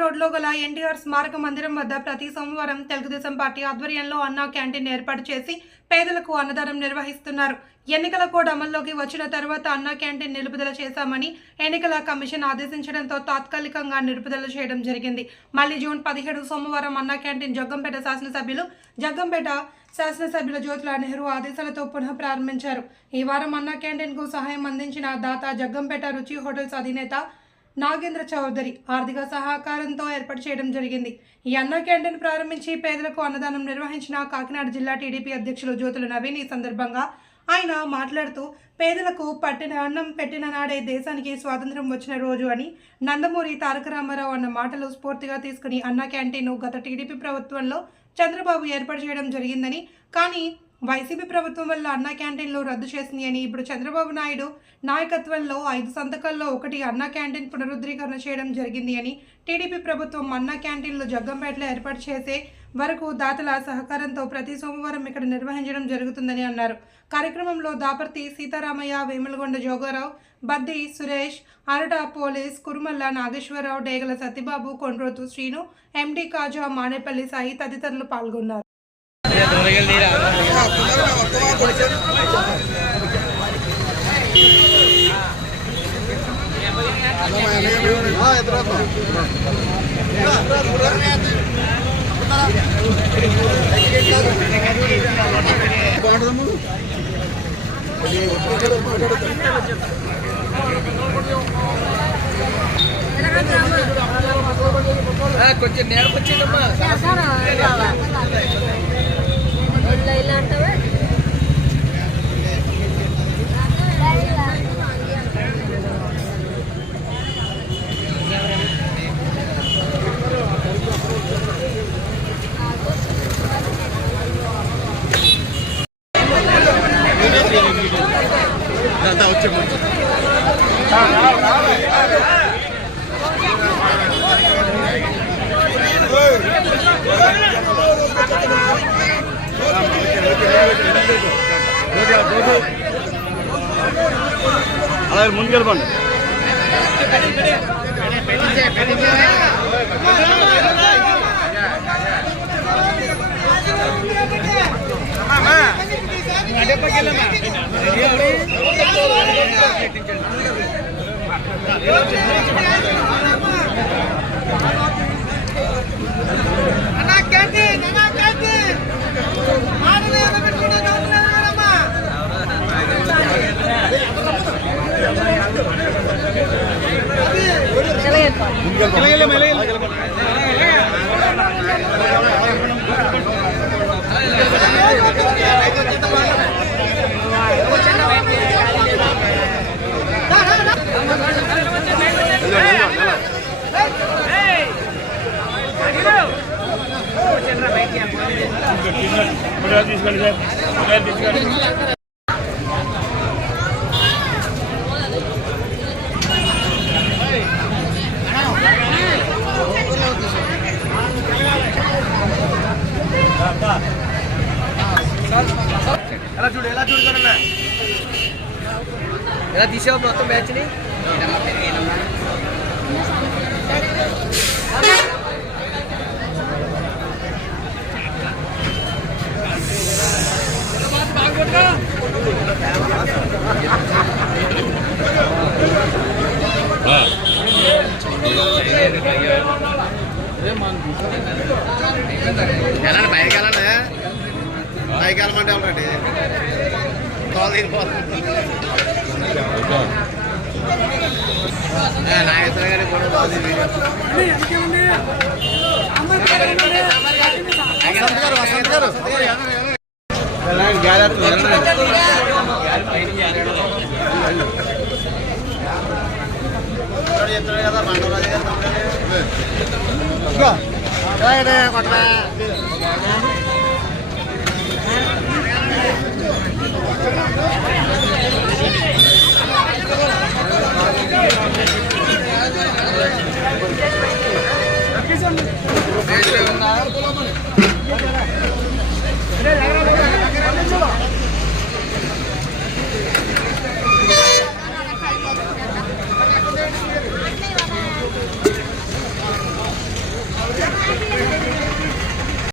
రోడ్లో గల ఎన్టీఆర్ స్మారక మందిరం వద్ద ప్రతి సోమవారం తెలుగుదేశం పార్టీ ఆధ్వర్యంలో అన్నా క్యాంటీన్ ఏర్పాటు చేసి పేదలకు అన్నదానం నిర్వహిస్తున్నారు. ఎన్నికల కోడ్ అమల్లోకి వచ్చిన తర్వాత అన్నా క్యాంటీన్ నిలుపుదల చేశామని ఎన్నికల కమిషన్ ఆదేశించడంతో తాత్కాలికంగా నిలుపుదల చేయడం జరిగింది. మళ్లీ జూన్ 17 సోమవారం అన్నా క్యాంటీన్ జగ్గంపేట శాసనసభ్యుల జ్యోతుల నెహ్రూ ఆదేశాలతో పునః ప్రారంభించారు. ఈ వారం అన్నా క్యాంటీన్ కు సహాయం అందించిన దాత జగ్గంపేట రుచి హోటల్స్ అధినేత నాగేంద్ర చౌదరి ఆర్థిక సహకారంతో ఏర్పాటు చేయడం జరిగింది. ఈ అన్నా క్యాంటీన్ ప్రారంభించి పేదలకు అన్నదానం నిర్వహించిన కాకినాడ జిల్లా టీడీపీ అధ్యక్షులు జ్యోతుల నవీన్ ఈ సందర్భంగా ఆయన మాట్లాడుతూ పేదలకు పట్టిన అన్నం పెట్టిన నాడే దేశానికి స్వాతంత్ర్యం వచ్చిన రోజు అని నందమూరి తారక రామారావు అన్న మాటలు స్ఫూర్తిగా తీసుకుని అన్నా క్యాంటీన్ గత టీడీపీ ప్రభుత్వంలో చంద్రబాబు ఏర్పాటు చేయడం జరిగిందని, కానీ వైసీపీ ప్రభుత్వం వల్ల అన్నా క్యాంటీన్లు రద్దు చేసింది అని, ఇప్పుడు చంద్రబాబు నాయుడు నాయకత్వంలో 5 సంతకాల్లో ఒకటి అన్నా క్యాంటీన్ పునరుద్ధరీకరణ చేయడం జరిగింది అని, టీడీపీ ప్రభుత్వం అన్నా క్యాంటీన్లు జగ్గంపేటలో ఏర్పాటు చేసే వరకు దాతల సహకారంతో ప్రతి సోమవారం ఇక్కడ నిర్వహించడం జరుగుతుందని అన్నారు. కార్యక్రమంలో దాపర్తి సీతారామయ్య, వేములగొండ జోగారావు, బద్ది సురేష్, అరట పోలీస్, కురుమల్ల నాగేశ్వరరావు, డేగల సత్యబాబు, కొండ్రోతు శ్రీను, ఎండి కాజా, మానేపల్లి సాయి తదితరులు పాల్గొన్నారు. కొంచెం నేర్పొచ్చిందమ్మా అలాగే ముందుకెళ్ళండి. ఎలా తీసావు మొత్తం బ్యాచ్ని? వెళ్ళండి, పైకి వెళ్ళండి. పైకి వెళ్ళమంటే వెళ్ళండి. తోలు తీరిపోతుంది. నాగేశ్వర గారికి కూడా తోలు చెప్తాడు కదా మండరాజు గారు కొట్ట. Gracias.